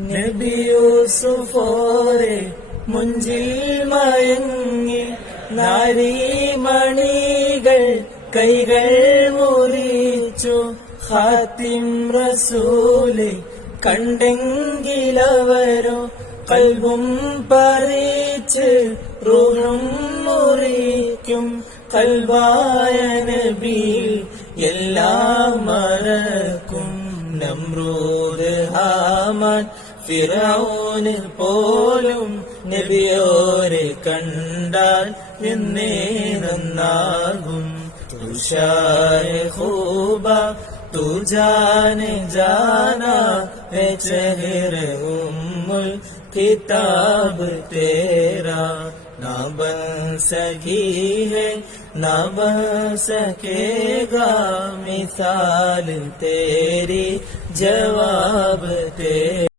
നബി യൂസുഫോരെ മുഞ്ചിൽ മയങ്ങി നാരീമണികൾ കൈകൾ മുറിച്ചു. ഖാത്തിം റസൂലെ കണ്ടെങ്കിലവരോ കൽബും പറിച്ച് റൂഹും മുറിക്കും. കൽബായ നബിയിൽ എല്ലാം മറക്കും. നമ്രൂദ് ഹാമാൻ ഫിറഔന് പോലും നബിയോരെ കണ്ടാൽ എന്നേ നന്നാകും. തുഷാരെ ഖൂബ तू जाने जाना है चेहरे उम्मुल किताब तेरा. ना बन सकी है ना बन सकेगा मिसाल तेरी जवाब तेरा.